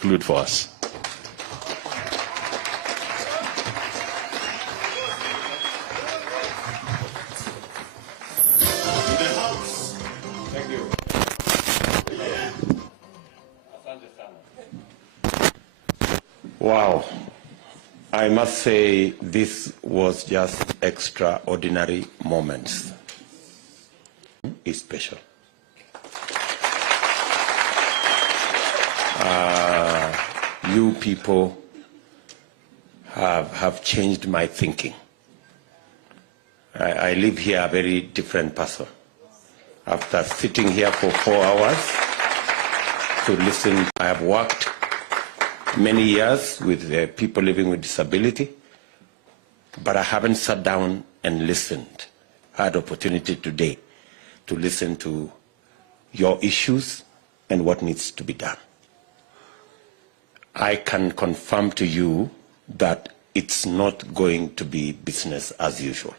Conclude for us. Thank you. Wow. I must say this was just extraordinary moments. It's special. You people have changed my thinking. I live here a very different person. After sitting here for 4 hours to listen, I have worked many years with people living with disability, but I haven't sat down and listened. I had opportunity today to listen to your issues and what needs to be done. I can confirm to you that it's not going to be business as usual.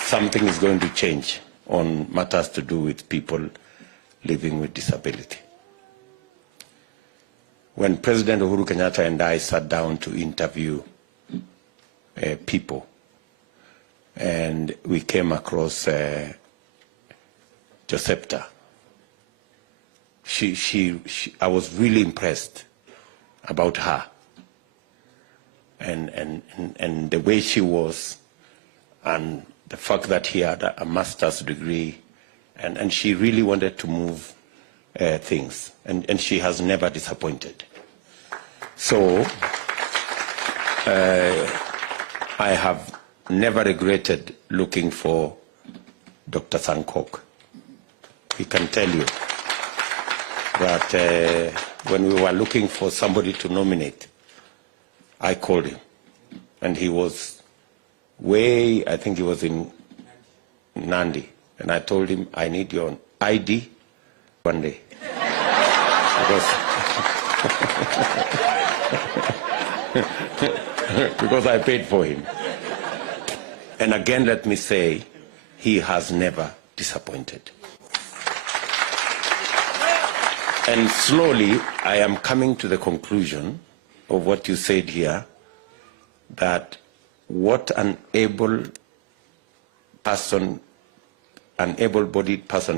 Something is going to change on matters to do with people living with disability. When President Uhuru Kenyatta and I sat down to interview people, and we came across Josephta, I was really impressed about her and the way she was, and the fact that he had a master's degree, and she really wanted to move things, and she has never disappointed. So I have never regretted looking for Dr. Sankok. He can tell you that when we were looking for somebody to nominate, I called him, and he was I think he was in Nandi, and I told him, I need your ID one day. Because I paid for him. And again, let me say, he has never disappointed. And slowly, I am coming to the conclusion of what you said here, that what an able-bodied person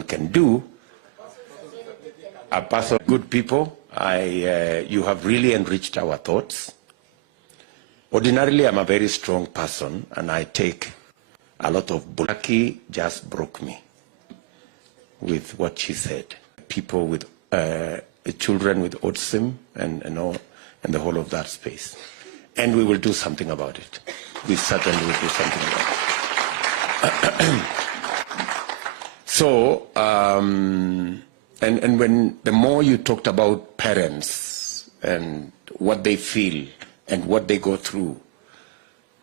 can do, a person, good people, you have really enriched our thoughts. Ordinarily, I'm a very strong person, and I take a lot of Bulaki just broke me with what she said. People with children with autism and the whole of that space. And we will do something about it. We certainly will do something about it. So, and when the more you talked about parents and what they feel and what they go through,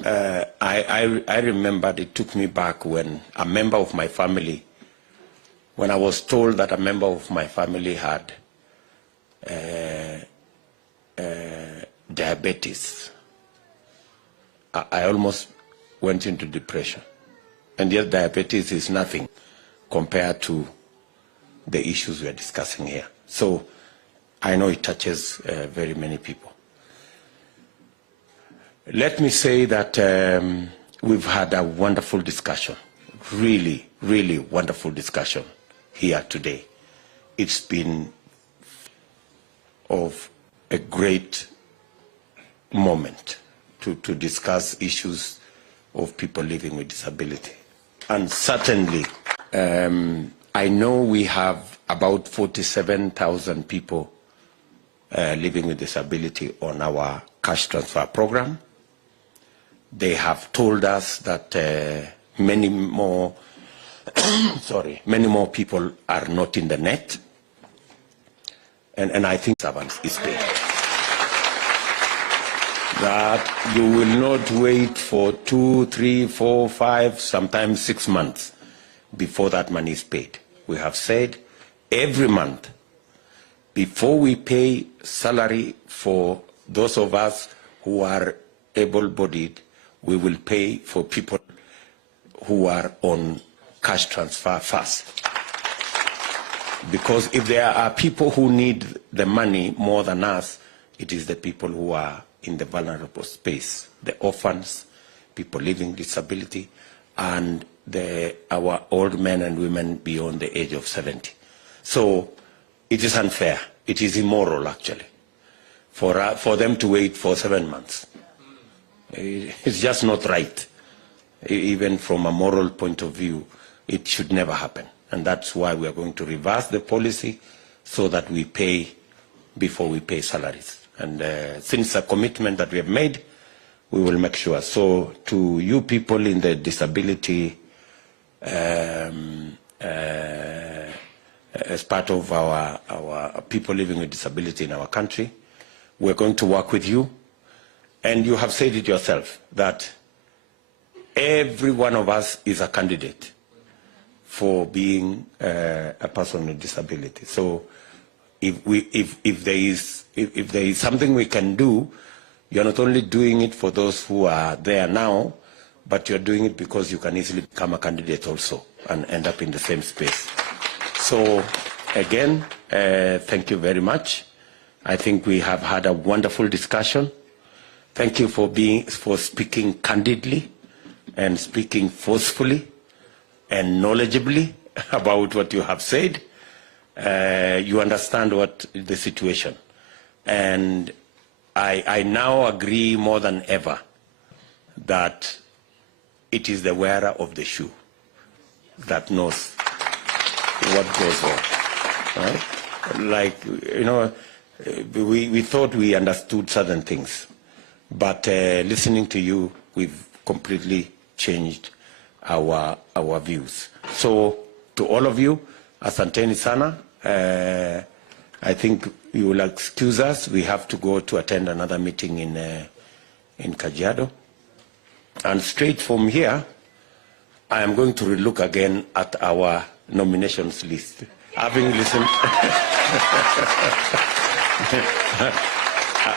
I remembered, it took me back when a member of my family, when I was told that a member of my family had diabetes, I almost went into depression. And yet diabetes is nothing compared to the issues we are discussing here. So I know it touches very many people. Let me say that we've had a wonderful discussion, really, really wonderful discussion here today. It's been of a great moment to discuss issues of people living with disability. And certainly, I know we have about 47,000 people living with disability on our cash transfer program. They have told us that many more people are not in the net. And I think servants is paid. That you will not wait for 2, 3, 4, 5, sometimes 6 months before that money is paid. We have said every month, before we pay salary for those of us who are able-bodied, we will pay for people who are on cash transfer first. Because if there are people who need the money more than us, it is the people who are in the vulnerable space, the orphans, people living with disability, and our old men and women beyond the age of 70. So it is unfair. It is immoral, actually, for them to wait for 7 months. It's just not right. Even from a moral point of view, it should never happen. And that's why we are going to reverse the policy so that we pay before we pay salaries. And since a commitment that we have made, we will make sure. So to you people in the disability, as part of our people living with disability in our country, we're going to work with you. And you have said it yourself, that every one of us is a candidate for being a person with disability. So if there is something we can do, you're not only doing it for those who are there now, but you're doing it because you can easily become a candidate also and end up in the same space. So again, thank you very much. I think we have had a wonderful discussion. Thank you for speaking candidly and speaking forcefully and knowledgeably about what you have said. You understand what the situation. And I now agree more than ever that it is the wearer of the shoe that knows what goes on. Right? Like, you know, we thought we understood certain things, but listening to you, we've completely changed our views. So to all of you, asanteni sana. I think you will excuse us. We have to go to attend another meeting in Kajiado. And straight from here, I am going to relook again at our nominations list. Having listened,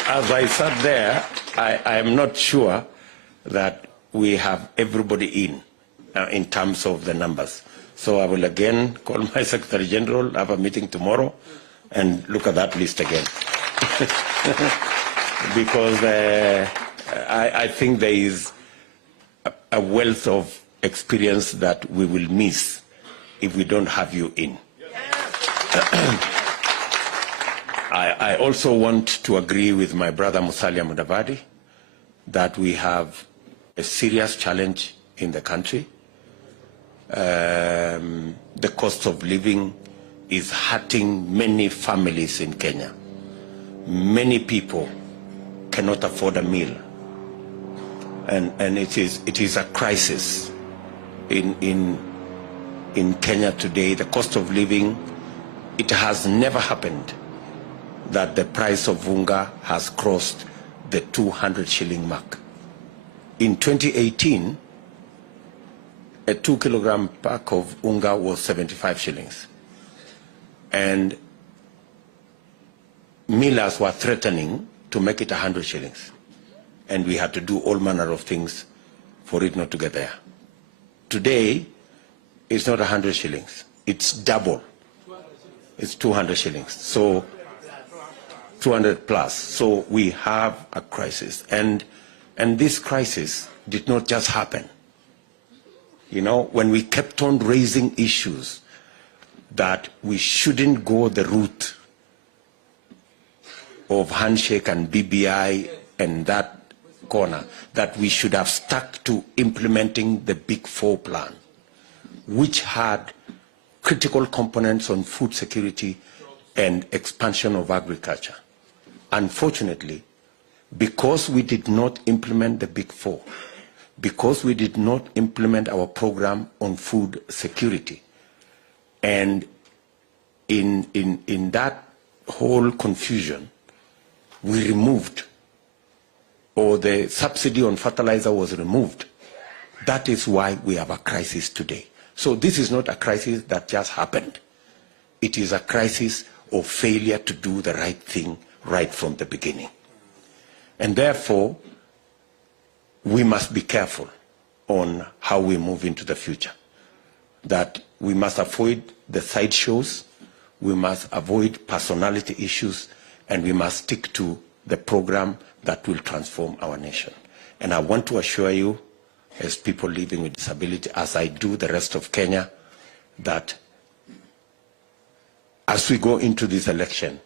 as I sat there, I am not sure that we have everybody in terms of the numbers. So I will again call my Secretary General, have a meeting tomorrow, and look at that list again. Because I think there is a wealth of experience that we will miss if we don't have you in. I also want to agree with my brother Musalia Mudavadi that we have a serious challenge in the country. The cost of living is hurting many families in Kenya. Many people cannot afford a meal. And it is a crisis in Kenya today. The cost of living, it has never happened that the price of Unga has crossed the 200 shilling mark. In 2018, a 2-kilogram pack of Unga was 75 shillings. And millers were threatening to make it 100 shillings. And we had to do all manner of things for it not to get there. Today, it's not 100 shillings. It's double. It's 200 shillings. So 200 plus. So we have a crisis. And this crisis did not just happen. You know, when we kept on raising issues that we shouldn't go the route of Handshake and BBI and that corner, that we should have stuck to implementing the Big Four plan, which had critical components on food security and expansion of agriculture. Unfortunately, because we did not implement the Big Four, because we did not implement our program on food security, and in that whole confusion, we removed, or the subsidy on fertilizer was removed. That is why we have a crisis today. So this is not a crisis that just happened. It is a crisis of failure to do the right thing right from the beginning. And therefore, we must be careful on how we move into the future. That we must avoid the sideshows we must avoid personality issues, and we must stick to the program that will transform our nation. And I want to assure you, as people living with disability, as I do the rest of Kenya, that as we go into this election,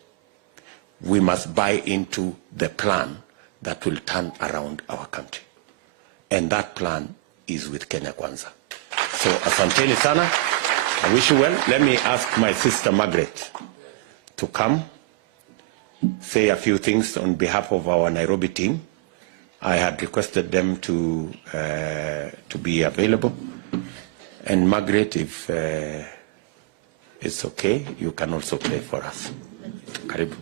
we must buy into the plan that will turn around our country. And that plan is with Kenya Kwanza. So, asanteni sana. I wish you well. Let me ask my sister Margaret to come, say a few things on behalf of our Nairobi team. I had requested them to be available. And Margaret, if it's okay, you can also play for us. Karibu.